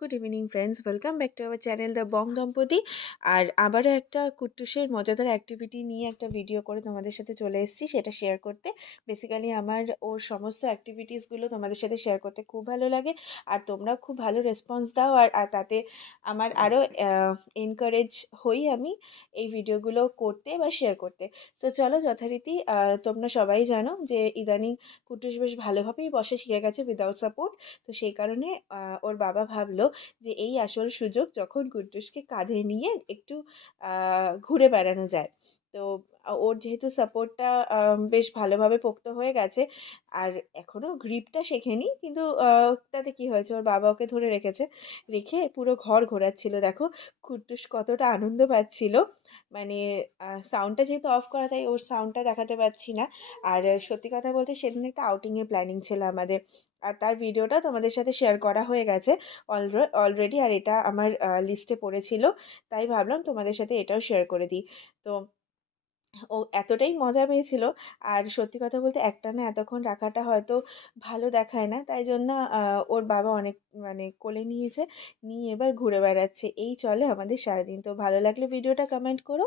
Good evening friends, welcome back to our channel the Bong দম্পতি। আর আবারও একটা কুট্টুসের মজাদার অ্যাক্টিভিটি নিয়ে একটা ভিডিও করে তোমাদের সাথে চলে এসেছি, সেটা শেয়ার করতে। বেসিক্যালি আমার ওর সমস্ত অ্যাক্টিভিটিসগুলো তোমাদের সাথে শেয়ার করতে খুব ভালো লাগে, আর তোমরাও খুব ভালো রেসপন্স দাও। আর তাতে আমার আরও এনকারেজ হই আমি এই ভিডিওগুলো করতে বা শেয়ার করতে। তো চলো, যথারীতি তোমরা সবাই জানো যে ইদানিং কুট্টুস বেশ ভালোভাবেই বসা শিখে গেছে উইদাউট সাপোর্ট। তো সেই কারণে ওর বাবা ভাবলো যে এই আসল সুযোগ, যখন কুট্টুসকে কাঁধে নিয়ে একটু ঘুরে বেড়ানো যায়। তো ওর যেহেতু সাপোর্টটা বেশ ভালোভাবে পোক্ত হয়ে গেছে, আর এখনও গ্রিপটা শেখেনি, কিন্তু তাতে কি হয়েছে, ওর বাবা ওকে ধরে রেখেছে, রেখে পুরো ঘর ঘোরাচ্ছিল। দেখো কুট্টুস কতটা আনন্দ পাচ্ছিল। মানে সাউন্ডটা যেহেতু অফ করা, তাই ওর সাউন্ডটা দেখাতে পাচ্ছি না। আর সত্যি কথা বলতে সেদিন একটা আউটিংয়ের প্ল্যানিং ছিল আমাদের, আর তার ভিডিওটা তোমাদের সাথে শেয়ার করা হয়ে গেছে অলরেডি। আর এটা আমার লিস্টে পড়েছিল, তাই ভাবলাম তোমাদের সাথে এটাও শেয়ার করে দিই। তো ও এতটাই মজা পেয়েছিল। আর সত্যি কথা বলতে একটানা এতক্ষণ রাখাটা হয়তো ভালো দেখায় না, তাই জন্য ওর বাবা অনেক মানে কোলে নিয়েছে, নিয়ে এবার ঘুরে বেড়াচ্ছে। এই চলে আমাদের সারাদিন। তো ভালো লাগলে ভিডিওটা কমেন্ট করো।